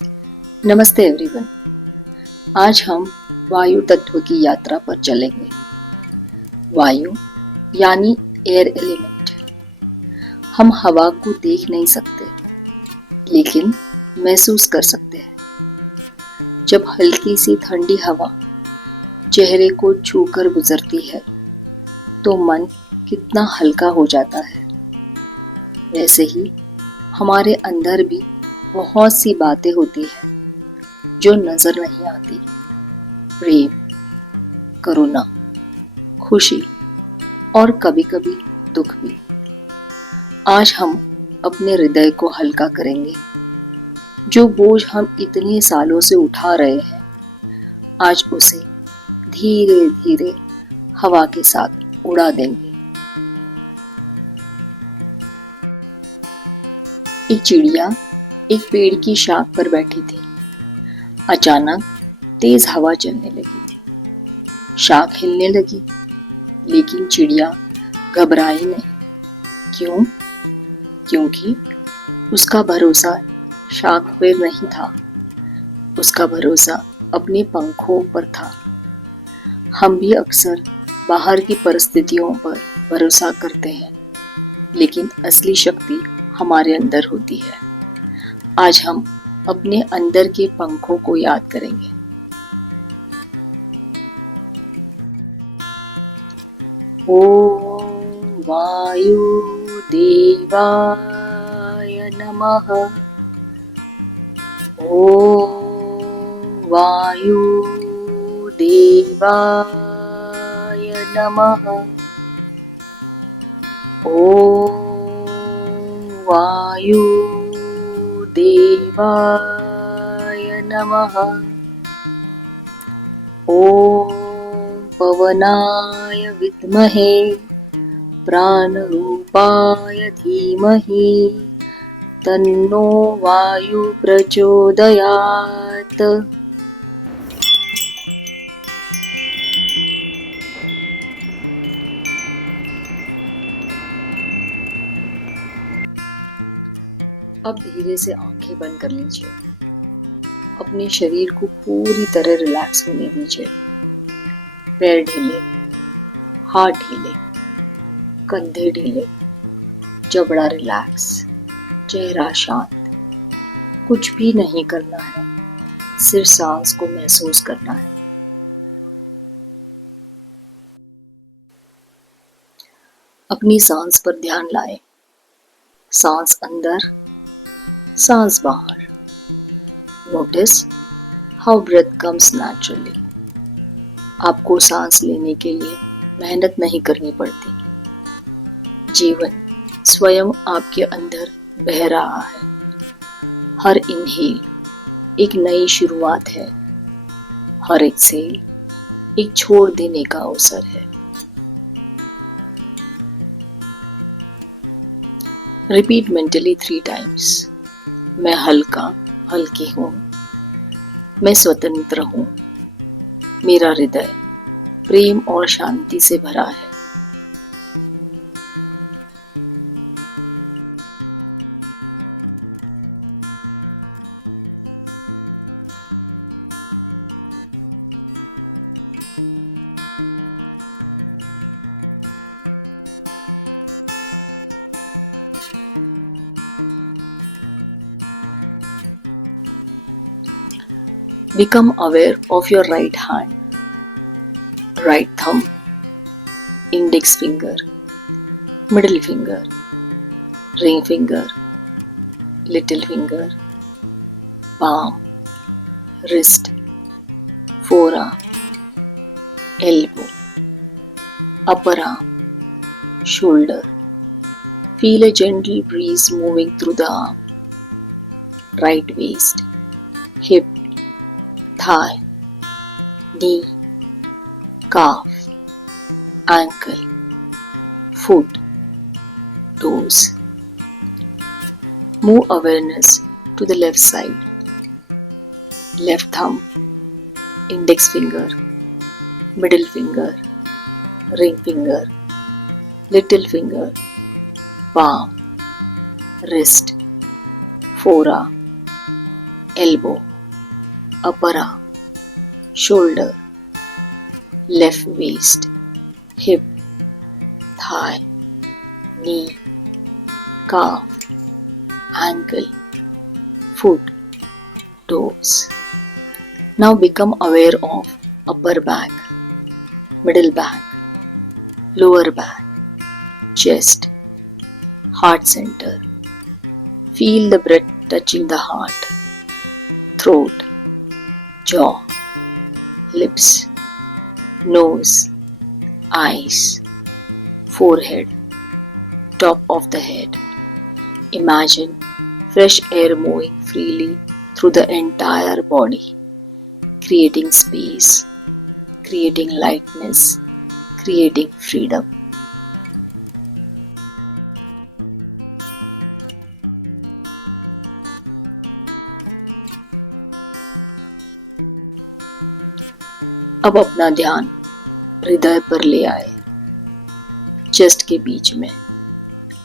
नमस्ते एवरीवन। आज हम वायु तत्व की यात्रा पर चलेंगे। वायु यानी एयर एलिमेंट। हम हवा को देख नहीं सकते, लेकिन महसूस कर सकते हैं। जब हल्की सी ठंडी हवा चेहरे को छूकर गुजरती है, तो मन कितना हल्का हो जाता है। वैसे ही हमारे अंदर भी बहुत सी बातें होती हैं जो नजर नहीं आती। प्रेम, करुणा, खुशी और कभी कभी दुख भी। आज हम अपने हृदय को हल्का करेंगे। जो बोझ हम इतने सालों से उठा रहे हैं, आज उसे धीरे धीरे हवा के साथ उड़ा देंगे। एक चिड़िया एक पेड़ की शाख पर बैठी थी। अचानक तेज हवा चलने लगी। शाख हिलने लगी, लेकिन चिड़िया घबराई नहीं। क्यों? क्योंकि उसका भरोसा शाख पर नहीं था, उसका भरोसा अपने पंखों पर था। हम भी अक्सर बाहर की परिस्थितियों पर भरोसा करते हैं, लेकिन असली शक्ति हमारे अंदर होती है। आज हम अपने अंदर के पंखों को याद करेंगे। ओम वायु देवाय नमः। ओम वायु देवाय नमः। ओम वायु देवाय नमः। ओम पवनाय विद्महे प्राणरूपाय धीमहि तन्नो वायु प्रचोदयात्। अब धीरे से आंखें बंद कर लीजिए। अपने शरीर को पूरी तरह रिलैक्स होने दीजिए। पैर ढीले, हाथ ढीले, कंधे ढीले, जबड़ा रिलैक्स, चेहरा शांत। कुछ भी नहीं करना है, सिर्फ सांस को महसूस करना है। अपनी सांस पर ध्यान लाएं। सांस अंदर, सांस बाहर। Notice how breath comes naturally. आपको सांस लेने के लिए मेहनत नहीं करनी पड़ती। जीवन स्वयं आपके अंदर बह रहा है। हर इनहेल एक नई शुरुआत है, हर एक्सहेल एक छोड़ देने का अवसर है। Repeat mentally 3 times। मैं हल्का, हल्की हूँ। मैं स्वतंत्र हूँ। मेरा हृदय प्रेम और शांति से भरा है। Become aware of your right hand, right thumb, index finger, middle finger, ring finger, little finger, palm, wrist, forearm, elbow, upper arm, shoulder. Feel a gentle breeze moving through the arm. Right waist, hip, thigh, knee, calf, ankle, foot, toes. Move awareness to the left side. Left thumb, index finger, middle finger, ring finger, little finger, palm, wrist, forearm, elbow, upper arm, shoulder, left waist, hip, thigh, knee, calf, ankle, foot, toes. Now become aware of upper back, middle back, lower back, chest, heart center. Feel the breath touching the heart, throat, jaw, lips, nose, eyes, forehead, top of the head. Imagine fresh air moving freely through the entire body, creating space, creating lightness, creating freedom. अब अपना ध्यान हृदय पर ले आए, chest के बीच में,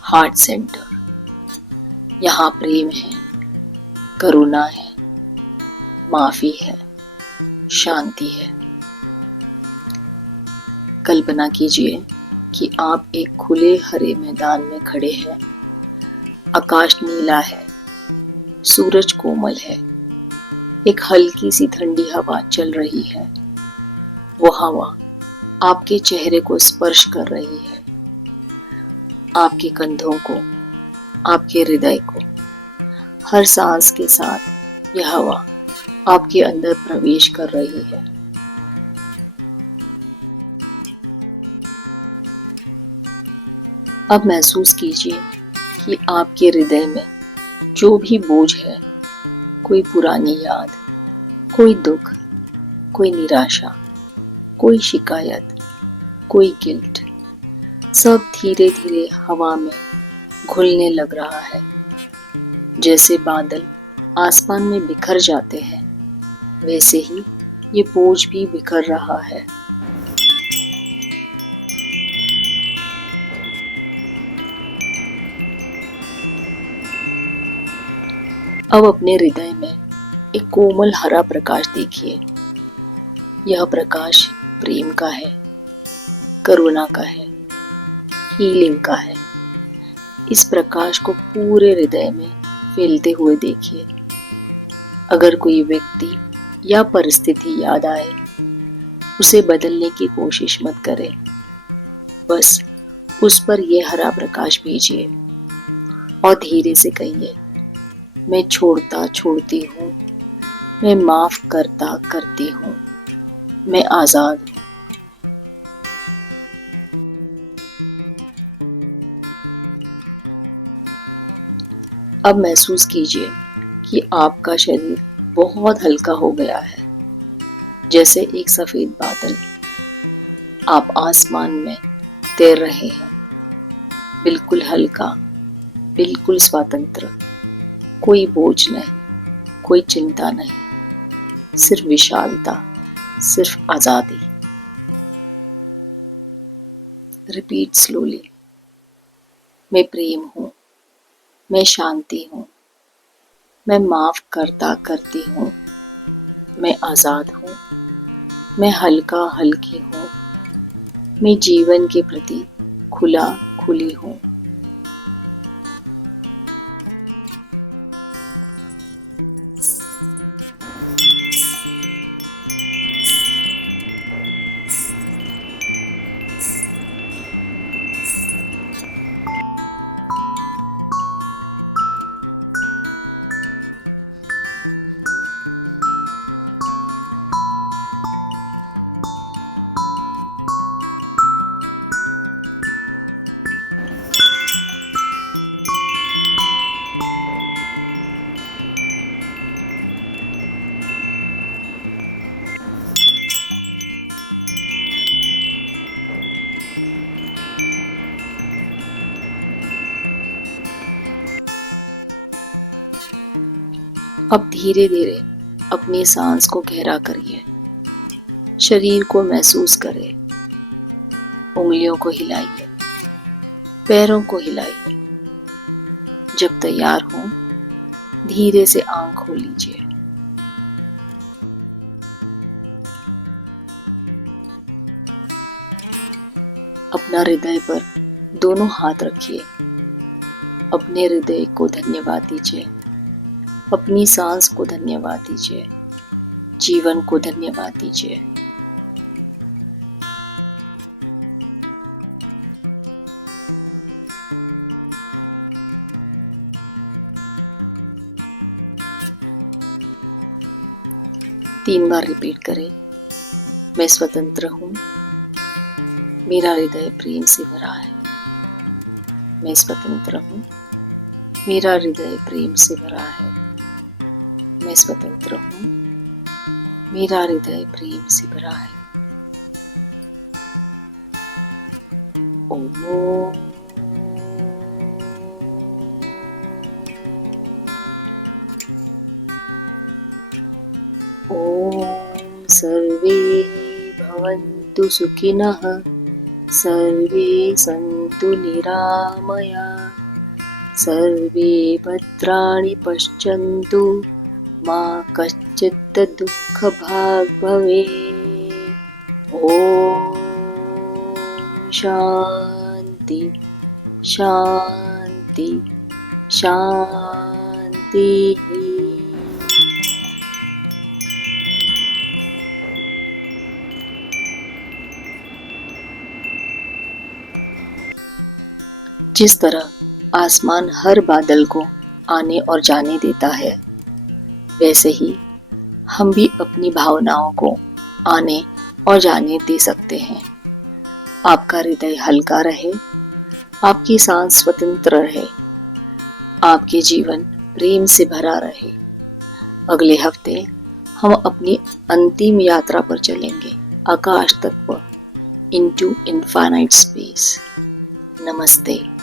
heart centre. यहाँ प्रेम है, करुणा है, माफी है, शांति है। कल्पना कीजिए कि आप एक खुले हरे मैदान में खड़े हैं। आकाश नीला है, सूरज कोमल है, एक हल्की सी ठंडी हवा चल रही है। वो हवा आपके चेहरे को स्पर्श कर रही है, आपके कंधों को, आपके हृदय को। हर सांस के साथ यह हवा आपके अंदर प्रवेश कर रही है। अब महसूस कीजिए कि आपके हृदय में जो भी बोझ है, कोई पुरानी याद, कोई दुख, कोई निराशा, कोई शिकायत, कोई गिल्ट, सब धीरे धीरे हवा में घुलने लग रहा है। जैसे बादल आसमान में बिखर जाते हैं, वैसे ही ये बोझ भी बिखर रहा है। अब अपने हृदय में एक कोमल हरा प्रकाश देखिए। यह प्रकाश प्रेम का है, करुणा का है, हीलिंग का है। इस प्रकाश को पूरे हृदय में फैलते हुए देखिए। अगर कोई व्यक्ति या परिस्थिति याद आए, उसे बदलने की कोशिश मत करें। बस उस पर यह हरा प्रकाश भेजिए और धीरे से कहिए, मैं छोड़ता छोड़ती हूँ, मैं माफ करता करती हूँ, मैं आजाद हूँ। अब महसूस कीजिए कि आपका शरीर बहुत हल्का हो गया है, जैसे एक सफेद बादल। आप आसमान में तैर रहे हैं, बिल्कुल हल्का, बिल्कुल स्वतंत्र। कोई बोझ नहीं, कोई चिंता नहीं, सिर्फ विशालता, सिर्फ आजादी। Repeat slowly. मैं प्रेम हूँ, मैं शांति हूँ, मैं माफ करता करती हूँ, मैं आजाद हूँ, मैं हल्का हल्की हूँ, मैं जीवन के प्रति खुला खुली हूँ। अब धीरे धीरे अपनी सांस को गहरा करिए, शरीर को महसूस करें, उंगलियों को हिलाइए, पैरों को हिलाइए। जब तैयार हो, धीरे से आंख खोल लीजिए। अपना हृदय पर दोनों हाथ रखिए। अपने हृदय को धन्यवाद दीजिए, अपनी सांस को धन्यवाद दीजिए, जीवन को धन्यवाद दीजिए। तीन बार रिपीट करें। मैं स्वतंत्र हूँ, मेरा हृदय प्रेम से भरा है। मैं स्वतंत्र हूँ, मेरा हृदय प्रेम से भरा है। मैं स्वतंत्र हूँ, मेरा हृदय प्रेम से भरा है। ओम। सर्वे भवन्तु सुखिनः, सर्वे सन्तु निरामयाः, सर्वे भद्राणि पश्यन्तु, मा कश्चित् दुःखभाग् भवेत्। ॐ शान्ति शान्ति शान्तिः। जिस तरह आसमान हर बादल को आने और जाने देता है, वैसे ही हम भी अपनी भावनाओं को आने और जाने दे सकते हैं। आपका हृदय हल्का रहे, आपकी सांस स्वतंत्र रहे, आपके जीवन प्रेम से भरा रहे। अगले हफ्ते हम अपनी अंतिम यात्रा पर चलेंगे, आकाश तक पर, इनटू इनफाइनाइट स्पेस। नमस्ते।